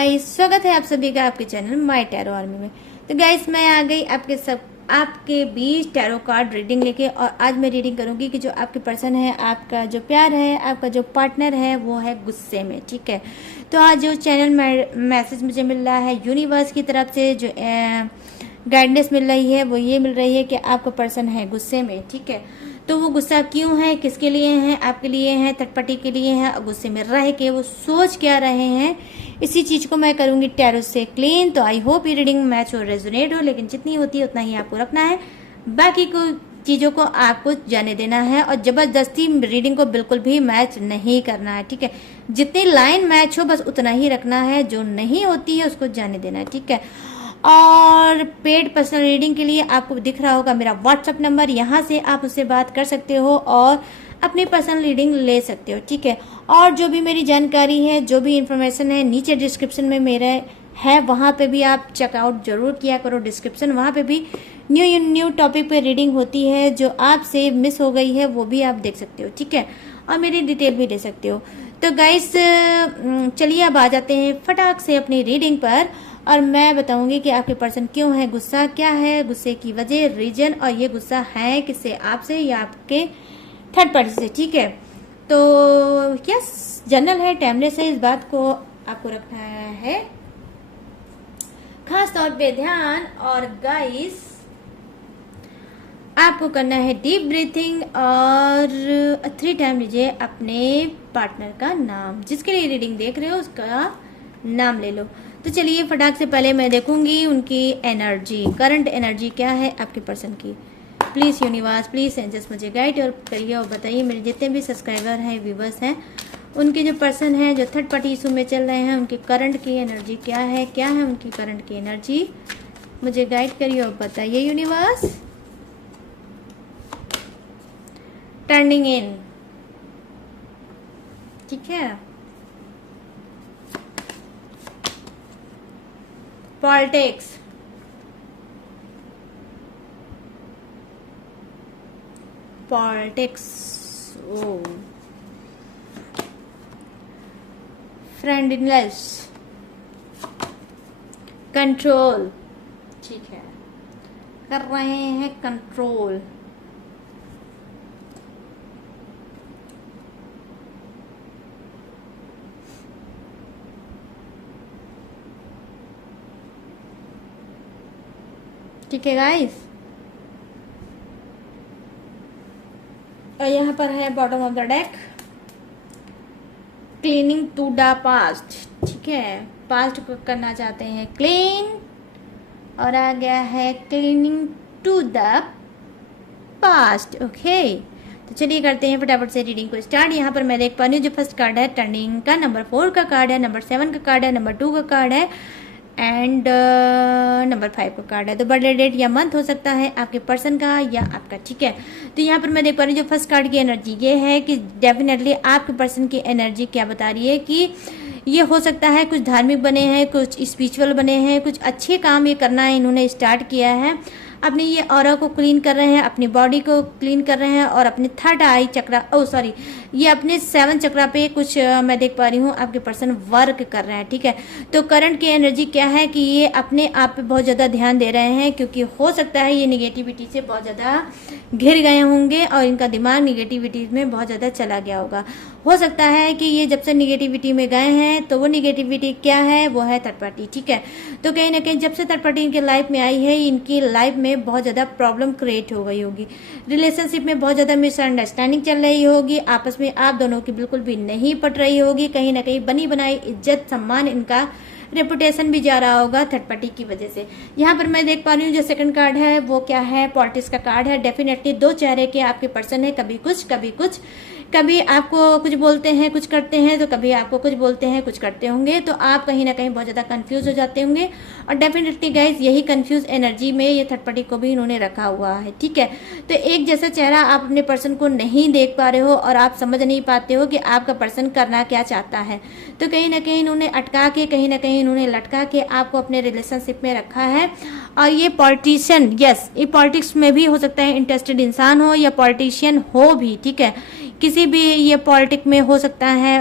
Guys, स्वागत है आप सभी का आपके चैनल माय टैरो आर्मी में। तो गाइस, मैं आ गई आपके बीच टैरो कार्ड रीडिंग लेके। और आज मैं रीडिंग करूंगी कि जो आपके पर्सन है, आपका जो प्यार है, आपका जो पार्टनर है, वो है गुस्से में। ठीक है, तो आज जो चैनल मैसेज मुझे मिल रहा है यूनिवर्स की तरफ से, जो गाइडेंस मिल रही है, वो ये मिल रही है कि आपका पर्सन है गुस्से में। ठीक है, तो वो गुस्सा क्यों है, किसके लिए है, आपके लिए है, थर्ड पार्टी के लिए है, और गुस्से में रह के वो सोच क्या रहे हैं, इसी चीज को मैं करूंगी टैरो से क्लीन। तो आई होप ये रीडिंग मैच और रेजोनेट हो, लेकिन जितनी होती है उतना ही आपको रखना है, बाकी को चीजों को आपको जाने देना है। और जबरदस्ती रीडिंग को बिल्कुल भी मैच नहीं करना है। ठीक है, जितनी लाइन मैच हो बस उतना ही रखना है, जो नहीं होती है उसको जाने देना है। ठीक है, और पेड पर्सनल रीडिंग के लिए आपको दिख रहा होगा मेरा व्हाट्सएप नंबर, यहाँ से आप उससे बात कर सकते हो और अपनी पर्सनल रीडिंग ले सकते हो। ठीक है, और जो भी मेरी जानकारी है, जो भी इंफॉर्मेशन है, नीचे डिस्क्रिप्शन में मेरे है, वहाँ पे भी आप चेकआउट जरूर किया करो डिस्क्रिप्शन। वहाँ पे भी न्यू टॉपिक पे रीडिंग होती है, जो आपसे मिस हो गई है वो भी आप देख सकते हो। ठीक है, और मेरी डिटेल भी ले सकते हो। तो गाइस, चलिए अब आ जाते हैं फटाक से अपनी रीडिंग पर, और मैं बताऊंगी कि आपके पर्सन क्यों है गुस्सा, क्या है गुस्से की वजह, रीजन, और ये गुस्सा है किससे, आपसे या आपके थर्ड पार्टी से। ठीक है, तो यस, जनरल है, टाइमलेस है, इस बात को आपको रखना है खास तौर पे ध्यान। और गाइस, आपको करना है डीप ब्रीथिंग और 3 टाइम लीजिए अपने पार्टनर का नाम, जिसके लिए रीडिंग देख रहे हो उसका नाम ले लो। तो चलिए फटाक से पहले मैं देखूंगी उनकी एनर्जी, करंट एनर्जी क्या है आपके पर्सन की। प्लीज यूनिवर्स, प्लीज एंजल्स मुझे गाइड और करिए और बताइए, मेरे जितने भी सब्सक्राइबर हैं, व्यूवर्स हैं, उनके जो पर्सन हैं जो थर्ड पार्टी इशू में चल रहे हैं, उनकी करंट की एनर्जी क्या है उनकी करंट की एनर्जी, मुझे गाइड करिए और बताइए यूनिवर्स। टर्निंग इन, ठीक है, पॉलिटिक्स, ओ फ्रेंडलीनेस, कंट्रोल, ठीक है, कर रहे हैं कंट्रोल, ठीक है गाइस। और यहाँ पर है bottom of the deck, cleaning to the past. ठीक है, पास्ट को करना चाहते हैं क्लीन, और आ गया है cleaning to the past. Okay, तो चलिए करते हैं फटाफट से रीडिंग को स्टार्ट। यहाँ पर मैं देख पा रही हूँ जो फर्स्ट कार्ड है टर्निंग का, नंबर 4 का कार्ड है, नंबर 7 का कार्ड है, नंबर 2 का कार्ड है, एंड नंबर 5 का कार्ड है। तो बर्थडे डेट या मंथ हो सकता है आपके पर्सन का या आपका। ठीक है, तो यहाँ पर मैं देख पा रही हूँ जो फर्स्ट कार्ड की एनर्जी ये है कि डेफिनेटली आपके पर्सन की एनर्जी क्या बता रही है कि ये हो सकता है कुछ धार्मिक बने हैं, कुछ स्पिरिचुअल बने हैं, कुछ अच्छे काम ये करना है इन्होंने स्टार्ट किया है, अपनी ये ऑरा को क्लीन कर रहे हैं, अपनी बॉडी को क्लीन कर रहे हैं, और अपने थर्ड आई चक्रा, ये अपने 7 चक्रा पे कुछ मैं देख पा रही हूँ आपके पर्सन वर्क कर रहे हैं। ठीक है, तो करंट की एनर्जी क्या है कि ये अपने आप पे बहुत ज़्यादा ध्यान दे रहे हैं, क्योंकि हो सकता है ये निगेटिविटी से बहुत ज़्यादा घिर गए होंगे और इनका दिमाग निगेटिविटी में बहुत ज़्यादा चला गया होगा। हो सकता है कि ये जब से निगेटिविटी में गए हैं, तो वो निगेटिविटी क्या है, वो है थर्ड पार्टी। ठीक है, तो कहीं ना कहीं जब से थर्ड पार्टी इनके लाइफ में आई है, इनकी लाइफ में बहुत ज़्यादा प्रॉब्लम क्रिएट हो गई होगी, रिलेशनशिप में बहुत ज़्यादा मिसअंडरस्टैंडिंग चल रही होगी, आपस में आप दोनों की बिल्कुल भी नहीं पट रही होगी, कहीं ना कहीं बनी बनाई इज्जत सम्मान, इनका रेपुटेशन भी जा रहा होगा थर्ड पार्टी की वजह से। यहाँ पर मैं देख पा रही हूँ जो सेकंड कार्ड है वो क्या है, पॉलिटिक्स का कार्ड है। डेफिनेटली 2 चेहरे के आपके पर्सन है, कभी कुछ कभी कुछ, कभी आपको कुछ बोलते हैं कुछ करते हैं, तो कभी आपको कुछ बोलते हैं कुछ करते होंगे, तो आप कहीं ना कहीं बहुत ज़्यादा कंफ्यूज हो जाते होंगे। और डेफिनेटली गाइज यही कंफ्यूज एनर्जी में ये थर्ड पार्टी को भी इन्होंने रखा हुआ है। ठीक है, तो एक जैसा चेहरा आप अपने पर्सन को नहीं देख पा रहे हो और आप समझ नहीं पाते हो कि आपका पर्सन करना क्या चाहता है, तो कहीं ना कहीं इन्होंने अटका के, कहीं ना कहीं इन्होंने लटका के आपको अपने रिलेशनशिप में रखा है। और ये पॉलिटिशियन, यस, ये पॉलिटिक्स में भी हो सकता है इंटरेस्टेड इंसान हो या पॉलिटिशियन हो भी। ठीक है, किसी भी ये पॉलिटिक्स में हो सकता है,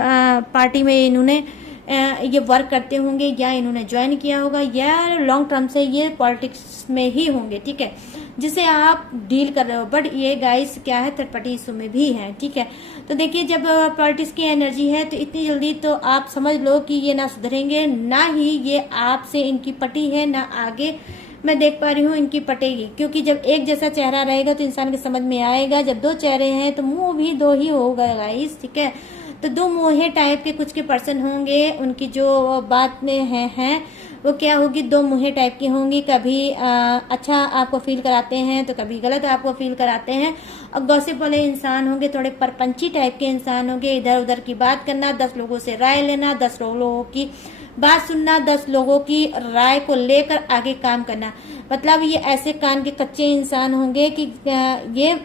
पार्टी में इन्होंने ये वर्क करते होंगे या इन्होंने ज्वाइन किया होगा या लॉन्ग टर्म से ये पॉलिटिक्स में ही होंगे, ठीक है, जिसे आप डील कर रहे हो। बट ये गाइस क्या है, थर्ड पार्टी इशू में भी है, ठीक है। तो देखिए जब पॉलिटिक्स की एनर्जी है तो इतनी जल्दी तो आप समझ लो कि ये ना सुधरेंगे, ना ही ये आपसे इनकी पटी है, ना आगे मैं देख पा रही हूँ इनकी पटेगी। क्योंकि जब एक जैसा चेहरा रहेगा तो इंसान के समझ में आएगा, जब दो चेहरे हैं तो मुंह भी दो ही होगा गाइस, ठीक है। तो दो मुँहे टाइप के कुछ के पर्सन होंगे, उनकी जो बात में हैं वो क्या होगी, दो मुँहे टाइप की होंगी। कभी अच्छा आपको फील कराते हैं तो कभी गलत आपको फील कराते हैं। और गॉसिप वाले इंसान होंगे, थोड़े परपंची टाइप के इंसान होंगे, इधर उधर की बात करना, 10 लोगों से राय लेना, 10 लोगों की बात सुनना, 10 लोगों की राय को लेकर आगे काम करना। मतलब ये ऐसे कान के कच्चे इंसान होंगे कि ये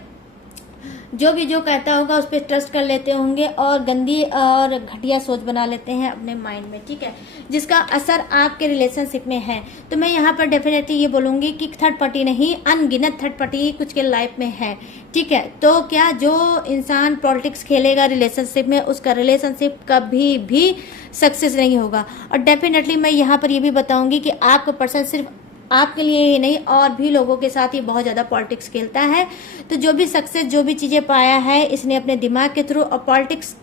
जो भी जो कहता होगा उस पर ट्रस्ट कर लेते होंगे और गंदी और घटिया सोच बना लेते हैं अपने माइंड में, ठीक है, जिसका असर आपके रिलेशनशिप में है। तो मैं यहाँ पर डेफिनेटली ये बोलूंगी कि थर्ड पार्टी नहीं, अनगिनत थर्ड पार्टी कुछ के लाइफ में है, ठीक है। तो क्या जो इंसान पॉलिटिक्स खेलेगा रिलेशनशिप में, उसका रिलेशनशिप कभी भी सक्सेस नहीं होगा। और डेफिनेटली मैं यहाँ पर ये भी बताऊंगी कि आपका पर्सन सिर्फ आपके लिए ही नहीं और भी लोगों के साथ ये बहुत ज़्यादा पॉलिटिक्स खेलता है। तो जो भी सक्सेस, जो भी चीज़ें पाया है इसने अपने दिमाग के थ्रू और पॉलिटिक्स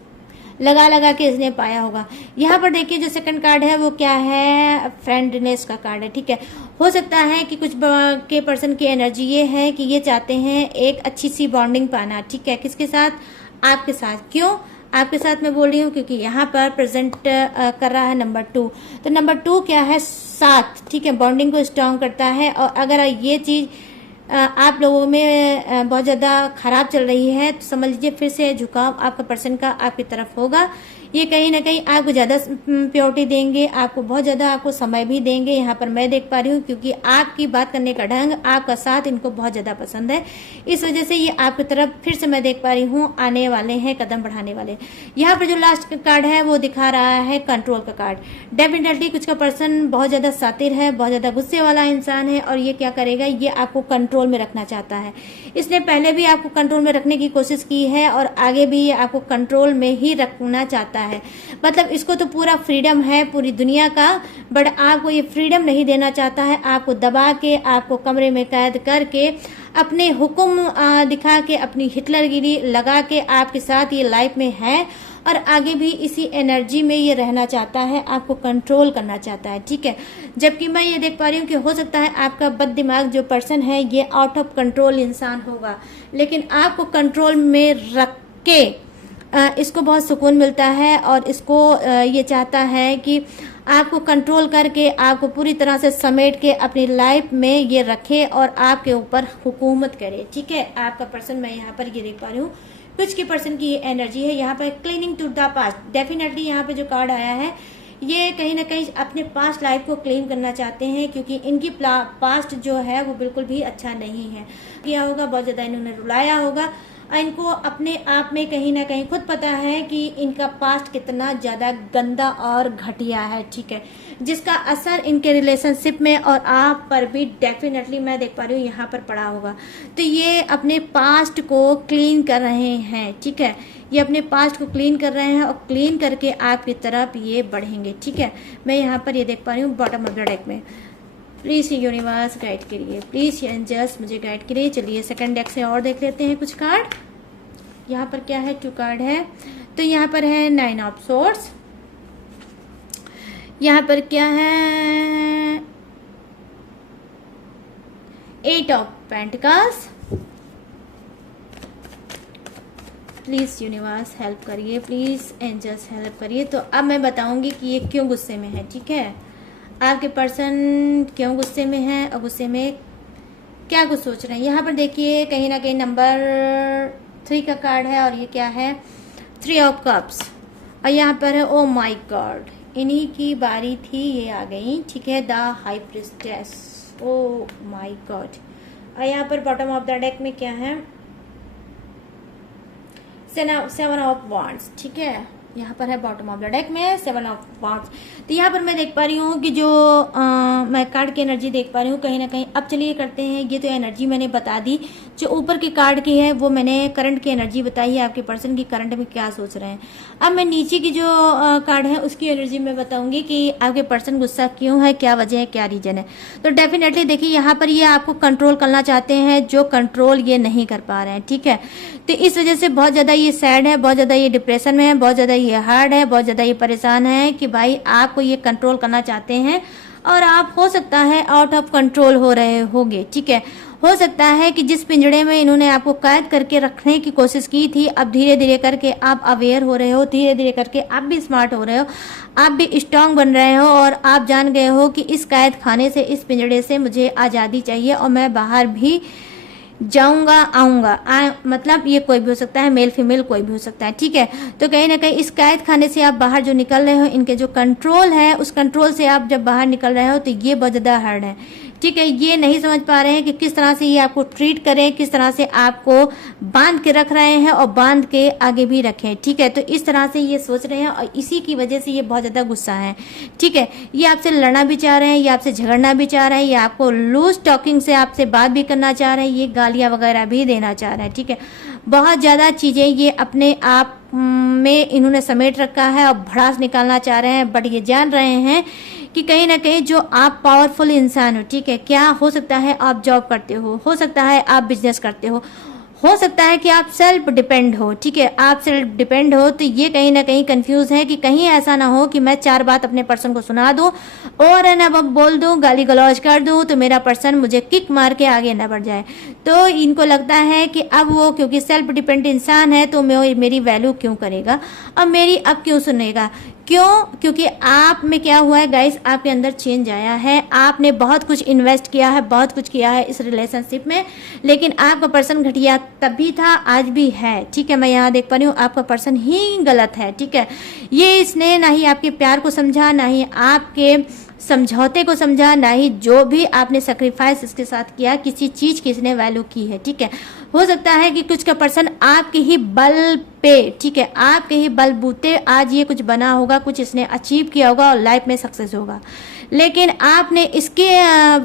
लगा लगा के इसने पाया होगा। यहाँ पर देखिए जो सेकंड कार्ड है वो क्या है, फ्रेंडनेस का कार्ड है, ठीक है। हो सकता है कि कुछ के पर्सन की एनर्जी ये है कि ये चाहते हैं एक अच्छी सी बॉन्डिंग पाना, ठीक है, किसके साथ, आपके साथ। क्यों आपके साथ मैं बोल रही हूँ, क्योंकि यहाँ पर प्रेजेंट कर रहा है नंबर 2। तो नंबर 2 क्या है, साथ, ठीक है, बॉन्डिंग को स्ट्रांग करता है। और अगर ये चीज़ आप लोगों में बहुत ज़्यादा खराब चल रही है तो समझ लीजिए फिर से झुकाव आपका पर्सन का आपकी तरफ होगा। ये कहीं ना कहीं आपको ज़्यादा प्योरिटी देंगे, आपको बहुत ज़्यादा आपको समय भी देंगे, यहाँ पर मैं देख पा रही हूँ, क्योंकि आपकी बात करने का ढंग, आपका साथ इनको बहुत ज़्यादा पसंद है। इस वजह से ये आपकी तरफ फिर से मैं देख पा रही हूँ आने वाले हैं, कदम बढ़ाने वाले। यहाँ पर जो लास्ट कार्ड है वो दिखा रहा है कंट्रोल का कार्ड। डेफिनेटली कुछ का पर्सन बहुत ज़्यादा सातिर है, बहुत ज़्यादा गुस्से वाला इंसान है और ये क्या करेगा, ये आपको कंट्रोल में रखना चाहता है। इसने पहले भी आपको कंट्रोल में रखने की कोशिश की है और आगे भी ये आपको कंट्रोल में ही रखना चाहता है। मतलब इसको तो पूरा फ्रीडम है पूरी दुनिया का, बट आपको ये फ्रीडम नहीं देना चाहता है। आपको दबा के, आपको कमरे में कैद करके, अपने हुक्म दिखा के, अपनी हिटलरगिरी लगा के आपके साथ ये लाइफ में है और आगे भी इसी एनर्जी में ये रहना चाहता है, आपको कंट्रोल करना चाहता है, ठीक है। जबकि मैं ये देख पा रही हूँ कि हो सकता है आपका बद दिमाग जो पर्सन है ये आउट ऑफ कंट्रोल इंसान होगा, लेकिन आपको कंट्रोल में रख के इसको बहुत सुकून मिलता है और इसको ये चाहता है कि आपको कंट्रोल करके, आपको पूरी तरह से समेट के अपनी लाइफ में ये रखे और आपके ऊपर हुकूमत करे, ठीक है। आपका पर्सन मैं यहाँ पर ये देख पा रही हूँ, कुछ की पर्सन की एनर्जी है यहाँ पर cleaning to the past. Definitely यहाँ पे जो कार्ड आया है ये कहीं ना कहीं अपने पास्ट लाइफ को क्लीन करना चाहते हैं, क्योंकि इनकी पास्ट जो है वो बिल्कुल भी अच्छा नहीं है। किया होगा, बहुत ज़्यादा इन्होंने रुलाया होगा, इनको अपने आप में कहीं ना कहीं खुद पता है कि इनका पास्ट कितना ज़्यादा गंदा और घटिया है, ठीक है, जिसका असर इनके रिलेशनशिप में और आप पर भी डेफिनेटली मैं देख पा रही हूँ यहाँ पर पड़ा होगा। तो ये अपने पास्ट को क्लीन कर रहे हैं, ठीक है, ये अपने पास्ट को क्लीन कर रहे हैं और क्लीन करके आपकी तरफ ये बढ़ेंगे, ठीक है। मैं यहाँ पर ये देख पा रही हूँ बॉटम ऑफ द डेक में। प्लीज़ यूनिवर्स गाइड करिए, प्लीज़ एंजल्स मुझे गाइड करिए। चलिए सेकंड डेक से और देख लेते हैं कुछ कार्ड। यहाँ पर क्या है, 2 कार्ड है। तो यहाँ पर है 9 ऑफ सोर्ड्स, यहाँ पर क्या है, 8 of pentacles. Please universe help करिए, प्लीज़ एंजल्स हेल्प करिए। तो अब मैं बताऊंगी कि ये क्यों गुस्से में है, ठीक है, आपके पर्सन क्यों गुस्से में है और गुस्से में क्या कुछ सोच रहे हैं। यहाँ पर देखिए कहीं ना कहीं नंबर 3 का कार्ड है और ये क्या है, 3 ऑफ कप्स। और यहाँ पर है ओ माय गॉड, इन्हीं की बारी थी, ये आ गई, ठीक है, the high priestess, oh my God. और यहाँ पर बॉटम ऑफ द डेक में क्या है, 7 ऑफ वॉन्ड्स, ठीक है, यहाँ पर है बॉटम ऑफ द डेक में 7 ऑफ वांड्स। तो यहाँ पर मैं देख पा रही हूँ कि जो मैं कार्ड की एनर्जी देख पा रही हूँ कहीं ना कहीं। अब चलिए करते हैं, ये तो एनर्जी मैंने बता दी, जो ऊपर की कार्ड की है वो मैंने करंट की एनर्जी बताई है, आपके पर्सन की करंट में क्या सोच रहे हैं। अब मैं नीचे की जो कार्ड है उसकी एनर्जी में बताऊंगी कि आपके पर्सन गुस्सा क्यों है, क्या वजह है, क्या रीजन है। तो डेफिनेटली देखिए यहाँ पर ये आपको कंट्रोल करना चाहते हैं, जो कंट्रोल ये नहीं कर पा रहे हैं, ठीक है। तो इस वजह से बहुत ज़्यादा ये सैड है, बहुत ज़्यादा ये डिप्रेशन में है, बहुत ज़्यादा ये हार्ड है, बहुत ज़्यादा ये परेशान है कि भाई आपको ये कंट्रोल करना चाहते हैं और आप हो सकता है आउट ऑफ कंट्रोल हो रहे होंगे, ठीक है। हो सकता है कि जिस पिंजड़े में इन्होंने आपको कैद करके रखने की कोशिश की थी, अब धीरे धीरे करके आप अवेयर हो रहे हो, धीरे धीरे करके आप भी स्मार्ट हो रहे हो, आप भी स्ट्रांग बन रहे हो और आप जान गए हो कि इस कैद खाने से, इस पिंजड़े से मुझे आज़ादी चाहिए और मैं बाहर भी जाऊंगा आऊंगा। मतलब ये कोई भी हो सकता है, मेल फीमेल कोई भी हो सकता है, ठीक है। तो कहीं ना कहीं इस कैद खाने से आप बाहर जो निकल रहे हो, इनके जो कंट्रोल है उस कंट्रोल से आप जब बाहर निकल रहे हो तो ये बहुत ज़्यादा हार्ड है, ठीक है। ये नहीं समझ पा रहे हैं कि किस तरह से ये आपको ट्रीट करें, किस तरह से आपको बांध के रख रहे हैं और बांध के आगे भी रखें, ठीक है। तो इस तरह से ये सोच रहे हैं और इसी की वजह से ये बहुत ज़्यादा गुस्सा है, ठीक है। ये आपसे लड़ना भी चाह रहे हैं, ये आपसे झगड़ना भी चाह रहे हैं, ये आपको लूज टॉकिंग से आपसे बात भी करना चाह रहे हैं, ये गालियाँ वगैरह भी देना चाह रहे हैं, ठीक है। बहुत ज़्यादा चीज़ें ये अपने आप में इन्होंने समेट रखा है और भड़ास निकालना चाह रहे हैं, बट ये जान रहे हैं कि कहीं ना कहीं जो आप पावरफुल इंसान हो, ठीक है। क्या हो सकता है आप जॉब करते हो सकता है आप बिजनेस करते हो सकता है कि आप सेल्फ डिपेंड हो, ठीक है। आप सेल्फ डिपेंड हो तो ये कहीं ना कहीं कंफ्यूज है कि कहीं ऐसा ना हो कि मैं 4 बात अपने पर्सन को सुना दूं और न बोल दूं, गाली गलौज कर दूं तो मेरा पर्सन मुझे किक मार के आगे न बढ़ जाए। तो इनको लगता है कि अब वो क्योंकि सेल्फ डिपेंड इंसान है तो मेरी वैल्यू क्यों करेगा, अब मेरी अब क्यों सुनेगा, क्यों? क्योंकि आप में क्या हुआ है गाइस, आपके अंदर चेंज आया है, आपने बहुत कुछ इन्वेस्ट किया है, बहुत कुछ किया है इस रिलेशनशिप में, लेकिन आपका पर्सन घटिया तब भी था, आज भी है, ठीक है। मैं यहाँ देख पा रही हूँ आपका पर्सन ही गलत है, ठीक है। ये इसने ना ही आपके प्यार को समझा, ना ही आपके समझौते को समझा, ना ही जो भी आपने सेक्रीफाइस इसके साथ किया, किसी चीज की इसने वैल्यू की है, ठीक है। हो सकता है कि कुछ का पर्सन आपके ही बल पे, ठीक है, आपके ही बलबूते आज ये कुछ बना होगा, कुछ इसने अचीव किया होगा और लाइफ में सक्सेस होगा, लेकिन आपने इसके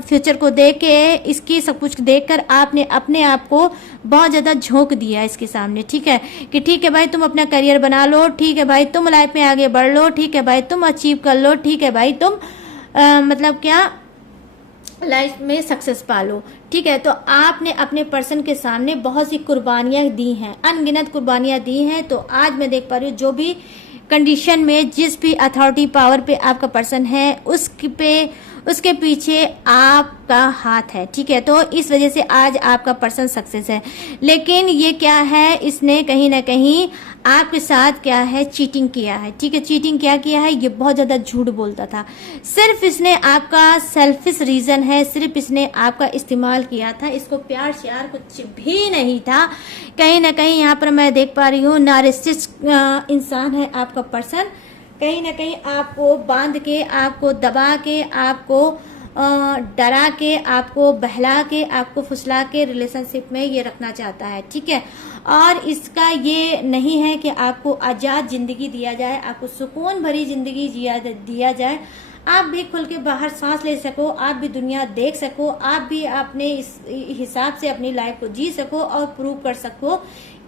फ्यूचर को देख के, इसकी सब कुछ देखकर आपने अपने आप को बहुत ज़्यादा झोंक दिया इसके सामने, ठीक है, कि ठीक है भाई तुम अपना करियर बना लो, ठीक है भाई तुम लाइफ में आगे बढ़ लो, ठीक है भाई तुम अचीव कर लो, ठीक है भाई तुम मतलब क्या लाइफ में सक्सेस पालो, ठीक है। तो आपने अपने पर्सन के सामने बहुत सी कुर्बानियां दी हैं, अनगिनत कुर्बानियां दी हैं। तो आज मैं देख पा रही हूँ जो भी कंडीशन में जिस भी अथॉरिटी पावर पे आपका पर्सन है उसके पीछे आपका हाथ है, ठीक है। तो इस वजह से आज आपका पर्सन सक्सेस है, लेकिन ये क्या है, इसने कहीं ना कहीं आपके साथ क्या है, चीटिंग किया है, ठीक है। चीटिंग क्या किया है, ये बहुत ज़्यादा झूठ बोलता था, सिर्फ इसने आपका सेल्फिश रीज़न है, सिर्फ इसने आपका इस्तेमाल किया था, इसको प्यार श्यार कुछ भी नहीं था। कहीं ना कहीं यहाँ पर मैं देख पा रही हूँ नार्सिसिस्ट इंसान है आपका पर्सन, कहीं ना कहीं आपको बांध के, आपको दबा के, आपको डरा के, आपको बहला के, आपको फुसला के रिलेशनशिप में ये रखना चाहता है, ठीक है। और इसका ये नहीं है कि आपको आज़ाद ज़िंदगी दिया जाए, आपको सुकून भरी ज़िंदगी दिया जाए, आप भी खुल के बाहर सांस ले सको, आप भी दुनिया देख सको, आप भी अपने इस हिसाब से अपनी लाइफ को जी सको और प्रूव कर सको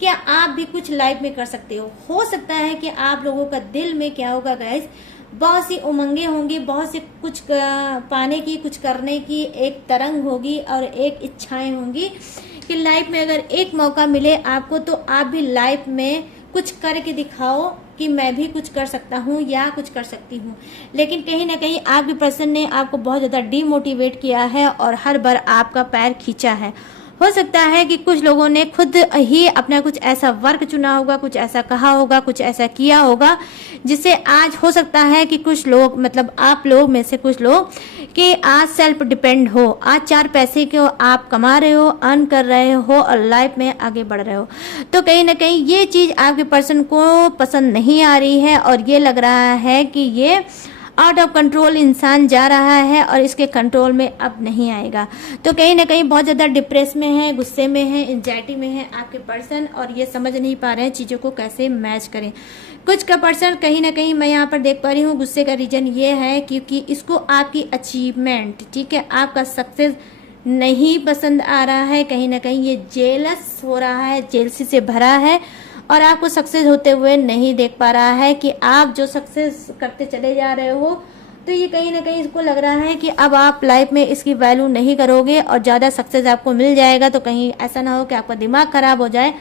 कि आप भी कुछ लाइफ में कर सकते हो सकता है कि आप लोगों का दिल में क्या होगा गाइस, बहुत सी उमंगे होंगी, बहुत से कुछ पाने की, कुछ करने की एक तरंग होगी और एक इच्छाएं होंगी कि लाइफ में अगर एक मौका मिले आपको तो आप भी लाइफ में कुछ करके दिखाओ कि मैं भी कुछ कर सकता हूँ या कुछ कर सकती हूँ। लेकिन कहीं ना कहीं आपके पर्सन ने आपको बहुत ज़्यादा डीमोटिवेट किया है और हर बार आपका पैर खींचा है। हो सकता है कि कुछ लोगों ने खुद ही अपना कुछ ऐसा वर्क चुना होगा, कुछ ऐसा कहा होगा, कुछ ऐसा किया होगा जिससे आज हो सकता है कि कुछ लोग, मतलब आप लोग में से कुछ लोग, कि आज सेल्फ डिपेंड हो, आज 4 पैसे को आप कमा रहे हो, अर्न कर रहे हो और लाइफ में आगे बढ़ रहे हो। तो कहीं ना कहीं ये चीज़ आपके पर्सन को पसंद नहीं आ रही है और ये लग रहा है कि ये आउट ऑफ कंट्रोल इंसान जा रहा है और इसके कंट्रोल में अब नहीं आएगा। तो कहीं ना कहीं बहुत ज़्यादा डिप्रेस में है, गुस्से में है, एंजाइटी में है आपके पर्सन, और ये समझ नहीं पा रहे हैं चीज़ों को कैसे मैच करें। कुछ का पर्सन कहीं ना कहीं मैं यहाँ पर देख पा रही हूँ, गुस्से का रीजन ये है क्योंकि इसको आपकी अचीवमेंट, ठीक है, आपका सक्सेस नहीं पसंद आ रहा है। कहीं ना कहीं ये जेलस हो रहा है, जेलसी से भरा है और आपको सक्सेस होते हुए नहीं देख पा रहा है कि आप जो सक्सेस करते चले जा रहे हो, तो ये कहीं ना कहीं इसको लग रहा है कि अब आप लाइफ में इसकी वैल्यू नहीं करोगे और ज़्यादा सक्सेस आपको मिल जाएगा तो कहीं ऐसा ना हो कि आपका दिमाग खराब हो जाए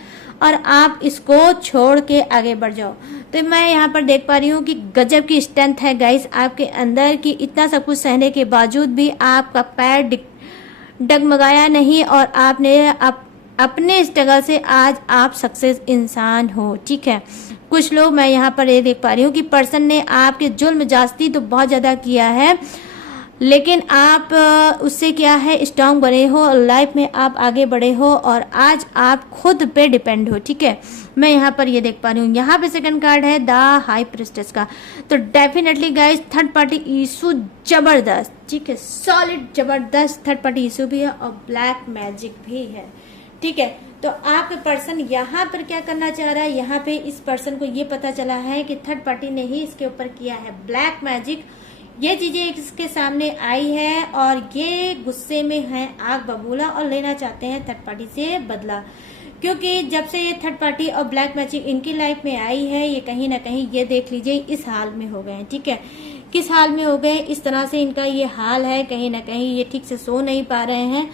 और आप इसको छोड़ के आगे बढ़ जाओ। तो मैं यहाँ पर देख पा रही हूँ कि गजब की स्ट्रेंथ है गाइस आपके अंदर, कि इतना सब कुछ सहने के बावजूद भी आपका पैर डगमगाया नहीं और आपने अपने स्ट्रगल से आज आप सक्सेस इंसान हो, ठीक है। कुछ लोग मैं यहाँ पर ये देख पा रही हूँ कि पर्सन ने आपके जुल्म जास्ती तो बहुत ज़्यादा किया है, लेकिन आप उससे क्या है स्ट्रांग बने हो और लाइफ में आप आगे बढ़े हो और आज आप खुद पे डिपेंड हो, ठीक है। मैं यहाँ पर ये देख पा रही हूँ। यहाँ पे सेकंड कार्ड है द हाई प्रिस्टेस का। तो definitely guys third party issue जबरदस्त, ठीक है, सॉलिड जबरदस्त थर्ड पार्टी इशू भी है और ब्लैक मैजिक भी है, ठीक है। तो आपके पर्सन यहाँ पर क्या करना चाह रहा है, यहाँ पे इस पर्सन को ये पता चला है कि थर्ड पार्टी ने ही इसके ऊपर किया है ब्लैक मैजिक। ये चीजें इसके सामने आई है और ये गुस्से में है आग बबूला और लेना चाहते हैं थर्ड पार्टी से बदला, क्योंकि जब से ये थर्ड पार्टी और ब्लैक मैजिक इनकी लाइफ में आई है, ये कहीं ना कहीं ये देख लीजिए इस हाल में हो गए हैं, ठीक है। किस हाल में हो गए, इस तरह से इनका ये हाल है, कहीं ना कहीं ये ठीक से सो नहीं पा रहे हैं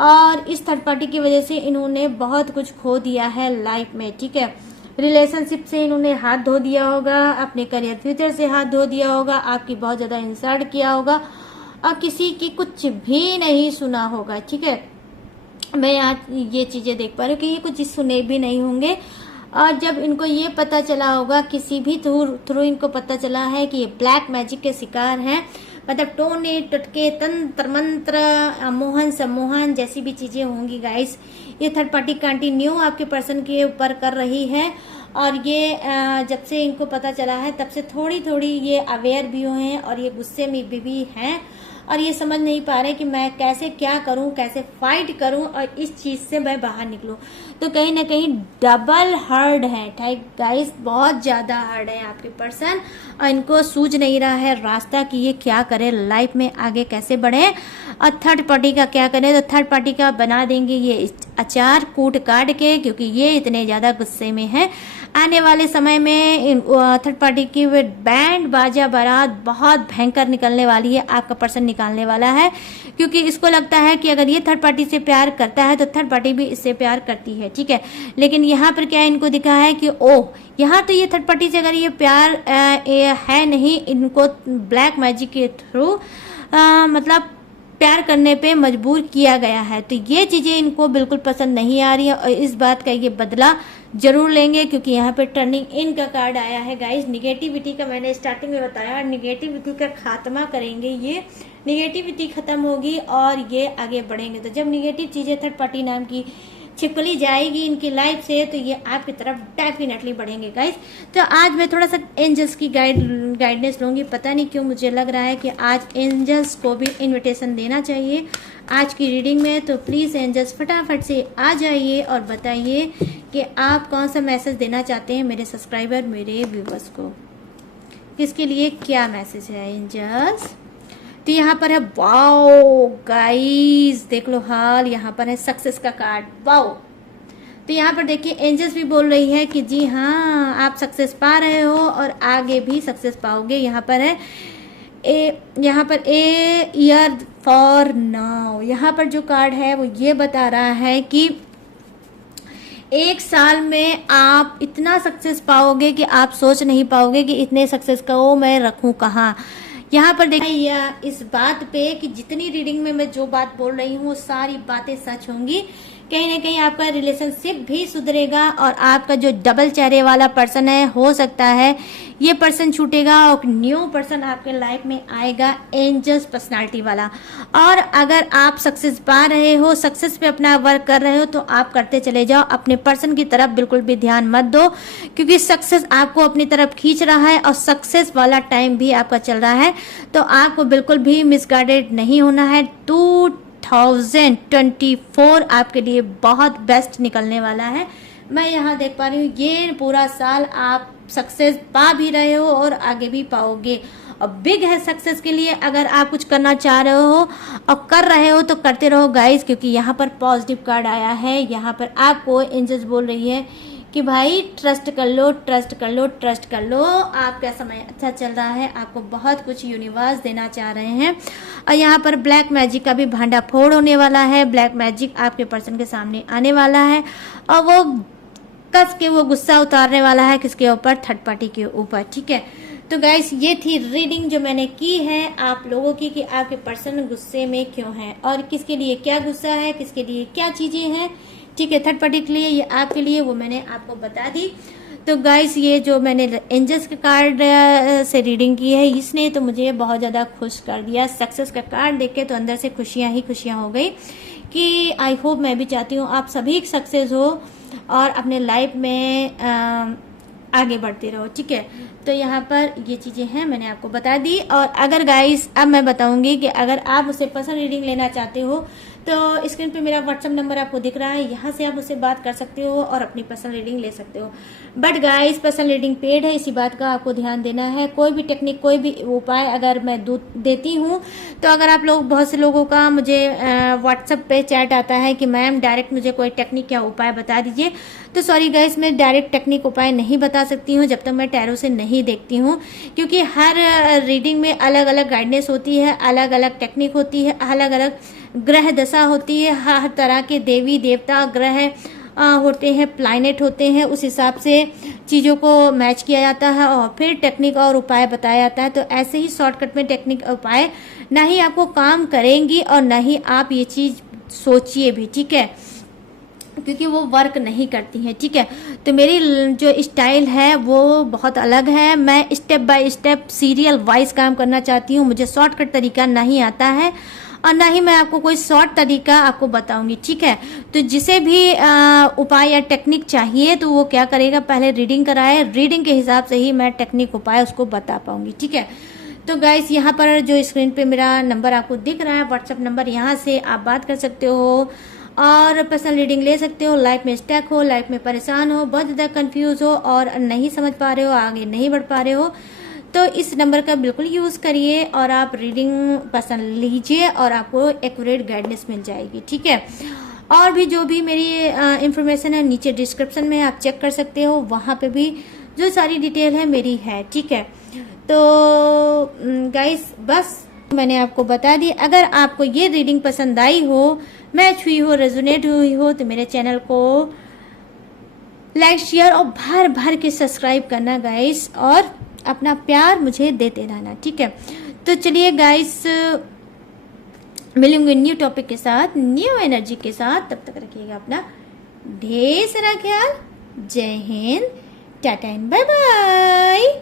और इस थर्ड पार्टी की वजह से इन्होंने बहुत कुछ खो दिया है लाइफ में, ठीक है। रिलेशनशिप से इन्होंने हाथ धो दिया होगा, अपने करियर फ्यूचर से हाथ धो दिया होगा, आपकी बहुत ज्यादा इंसल्ट किया होगा और किसी की कुछ भी नहीं सुना होगा, ठीक है। मैं यहाँ ये चीजें देख पा रही हूँ कि ये कुछ सुने भी नहीं होंगे और जब इनको ये पता चला होगा, किसी भी थ्रू इनको पता चला है कि ये ब्लैक मैजिक के शिकार हैं, मतलब टोने टटके तंत्र मंत्र मोहन सम्मोहन जैसी भी चीजें होंगी गाइस, ये थर्ड पार्टी कंटिन्यू आपके पर्सन के ऊपर कर रही है। और ये जब से इनको पता चला है तब से थोड़ी थोड़ी ये अवेयर भी हुए हैं और ये गुस्से में भी हैं और ये समझ नहीं पा रहे कि मैं कैसे क्या करूं, कैसे फाइट करूं और इस चीज से मैं बाहर निकलूं। तो कहीं ना कहीं डबल हर्ड है गाइस, बहुत ज्यादा हर्ड है आपके पर्सन और इनको सूझ नहीं रहा है रास्ता कि ये क्या करे, लाइफ में आगे कैसे बढ़े और थर्ड पार्टी का क्या करें। तो थर्ड पार्टी का बना देंगे ये अचार कूट काट के, क्योंकि ये इतने ज्यादा गुस्से में है। आने वाले समय में थर्ड पार्टी की बैंड बाजा बारात बहुत भयंकर निकलने वाली है, आपका पर्सन निकालने वाला है, क्योंकि इसको लगता है कि अगर ये थर्ड पार्टी से प्यार करता है तो थर्ड पार्टी भी इससे प्यार करती है, ठीक है। लेकिन यहाँ पर क्या इनको दिखा है कि ओह, यहाँ तो ये थर्ड पार्टी से अगर ये प्यार है नहीं, इनको ब्लैक मैजिक के थ्रू मतलब प्यार करने पे मजबूर किया गया है। तो ये चीजें इनको बिल्कुल पसंद नहीं आ रही है और इस बात का ये बदला जरूर लेंगे, क्योंकि यहाँ पे टर्निंग इन का कार्ड आया है गाइस। निगेटिविटी का मैंने स्टार्टिंग में बताया, निगेटिविटी का खात्मा करेंगे, ये निगेटिविटी खत्म होगी और ये आगे बढ़ेंगे। तो जब निगेटिव चीजें थर्ड पार्टी नाम की छिपकली जाएगी इनकी लाइफ से तो ये आपकी तरफ डेफिनेटली बढ़ेंगे गाइस। तो आज मैं थोड़ा सा एंजल्स की गाइडेंस लूंगी, पता नहीं क्यों मुझे लग रहा है कि आज एंजल्स को भी इनविटेशन देना चाहिए आज की रीडिंग में। तो प्लीज़ एंजल्स फटाफट से आ जाइए और बताइए कि आप कौन सा मैसेज देना चाहते हैं मेरे सब्सक्राइबर, मेरे व्यूवर्स को, किसके लिए क्या मैसेज है एंजल्स। तो यहाँ पर है वाओ गाइस, देख लो हाल, यहाँ पर है सक्सेस का कार्ड, वाओ। तो यहाँ पर देखिए एंजल्स भी बोल रही है कि जी हाँ, आप सक्सेस पा रहे हो और आगे भी सक्सेस पाओगे। यहाँ पर है यहाँ पर ए ईयर फॉर नाउ, यहाँ पर जो कार्ड है वो ये बता रहा है कि एक साल में आप इतना सक्सेस पाओगे कि आप सोच नहीं पाओगे कि इतने सक्सेस को मैं रखूं कहाँ। यहाँ पर देखिए इस बात पे कि जितनी रीडिंग में मैं जो बात बोल रही हूँ वो सारी बातें सच होंगी, कहीं ना कहीं आपका रिलेशनशिप भी सुधरेगा और आपका जो डबल चेहरे वाला पर्सन है, हो सकता है ये पर्सन छूटेगा और न्यू पर्सन आपके लाइफ में आएगा, एंजल्स पर्सनालिटी वाला। और अगर आप सक्सेस पा रहे हो, सक्सेस पे अपना वर्क कर रहे हो, तो आप करते चले जाओ, अपने पर्सन की तरफ बिल्कुल भी ध्यान मत दो, क्योंकि सक्सेस आपको अपनी तरफ खींच रहा है और सक्सेस वाला टाइम भी आपका चल रहा है। तो आपको बिल्कुल भी मिसगाइडेड नहीं होना है। 2024 आपके लिए बहुत बेस्ट निकलने वाला है। मैं यहाँ देख पा रही हूँ ये पूरा साल आप सक्सेस पा भी रहे हो और आगे भी पाओगे। और बिग है सक्सेस के लिए। अगर आप कुछ करना चाह रहे हो और कर रहे हो तो करते रहो गाइस, क्योंकि यहाँ पर पॉजिटिव कार्ड आया है। यहाँ पर आपको एंजल्स बोल रही है कि भाई ट्रस्ट कर लो, ट्रस्ट कर लो, ट्रस्ट कर लो। आपका समय अच्छा चल रहा है, आपको बहुत कुछ यूनिवर्स देना चाह रहे हैं। और यहाँ पर ब्लैक मैजिक का भी भांडा फोड़ होने वाला है। ब्लैक मैजिक आपके पर्सन के सामने आने वाला है और वो कस के वो गुस्सा उतारने वाला है किसके ऊपर, थर्ड पार्टी के ऊपर। ठीक है, तो गाइस ये थी रीडिंग जो मैंने की है आप लोगों की कि आपके पर्सन गुस्से में क्यों है और किसके लिए क्या गुस्सा है, किसके लिए क्या चीजें हैं। ठीक है, थर्ड पार्टी के लिए, ये आपके लिए, वो मैंने आपको बता दी। तो गाइस ये जो मैंने एंजल्स के कार्ड से रीडिंग की है, इसने तो मुझे बहुत ज़्यादा खुश कर दिया। सक्सेस का कार्ड देख के तो अंदर से खुशियाँ ही खुशियाँ हो गई कि आई होप, मैं भी चाहती हूँ आप सभी सक्सेस हो और अपने लाइफ में आगे बढ़ते रहो। ठीक है, तो यहाँ पर ये चीज़ें हैं मैंने आपको बता दी। और अगर गाइस अब मैं बताऊंगी कि अगर आप उसे पर्सनल रीडिंग लेना चाहते हो तो स्क्रीन पे मेरा व्हाट्सअप नंबर आपको दिख रहा है, यहाँ से आप उससे बात कर सकते हो और अपनी पर्सनल रीडिंग ले सकते हो। But guys personal reading paid है, इसी बात का आपको ध्यान देना है। कोई भी टेक्निक, कोई भी उपाय अगर मैं देती हूँ तो अगर आप लोग, बहुत से लोगों का मुझे व्हाट्सएप पे चैट आता है कि मैम डायरेक्ट मुझे कोई टेक्निक या उपाय बता दीजिए, तो सॉरी गाइस मैं डायरेक्ट टेक्निक उपाय नहीं बता सकती हूँ जब तक मैं टैरो से नहीं देखती हूँ, क्योंकि हर रीडिंग में अलग अलग गाइडेंस होती है, अलग अलग टेक्निक होती है, अलग अलग ग्रह दशा होती है, हर तरह के देवी देवता ग्रह होते हैं, प्लैनेट होते हैं, उस हिसाब से चीज़ों को मैच किया जाता है और फिर टेक्निक और उपाय बताया जाता है। तो ऐसे ही शॉर्टकट में टेक्निक और उपाय ना ही आपको काम करेंगी और ना ही आप ये चीज़ सोचिए भी। ठीक है, क्योंकि वो वर्क नहीं करती हैं। ठीक है, तो मेरी जो स्टाइल है वो बहुत अलग है। मैं step by step serial wise काम करना चाहती हूँ। मुझे शॉर्टकट तरीका नहीं आता है और ना ही मैं आपको कोई शॉर्ट तरीका आपको बताऊंगी। ठीक है, तो जिसे भी उपाय या टेक्निक चाहिए तो वो क्या करेगा, पहले रीडिंग कराए, रीडिंग के हिसाब से ही मैं टेक्निक उपाय उसको बता पाऊंगी। ठीक है, तो गाइस यहाँ पर जो स्क्रीन पे मेरा नंबर आपको दिख रहा है, व्हाट्सएप नंबर, यहाँ से आप बात कर सकते हो और पर्सनल रीडिंग ले सकते हो। लाइफ में स्टक हो, लाइफ में परेशान हो, बहुत ज़्यादा कंफ्यूज हो और नहीं समझ पा रहे हो, आगे नहीं बढ़ पा रहे हो, तो इस नंबर का बिल्कुल यूज़ करिए और आप रीडिंग पसंद लीजिए और आपको एक्यूरेट गाइडेंस मिल जाएगी। ठीक है, और भी जो भी मेरी इंफॉर्मेशन है नीचे डिस्क्रिप्शन में आप चेक कर सकते हो, वहाँ पे भी जो सारी डिटेल है मेरी है। ठीक है, तो गाइस बस मैंने आपको बता दी। अगर आपको ये रीडिंग पसंद आई हो, मैच हुई हो, रेजोनेट हुई हो, तो मेरे चैनल को लाइक, शेयर और भर भर के सब्सक्राइब करना गाइस, और अपना प्यार मुझे देते रहना। ठीक है, तो चलिए गाइस मिलूंगे न्यू टॉपिक के साथ, न्यू एनर्जी के साथ। तब तक रखिएगा अपना ढेर सारा ख्याल। Jai Hind, tata and bye bye.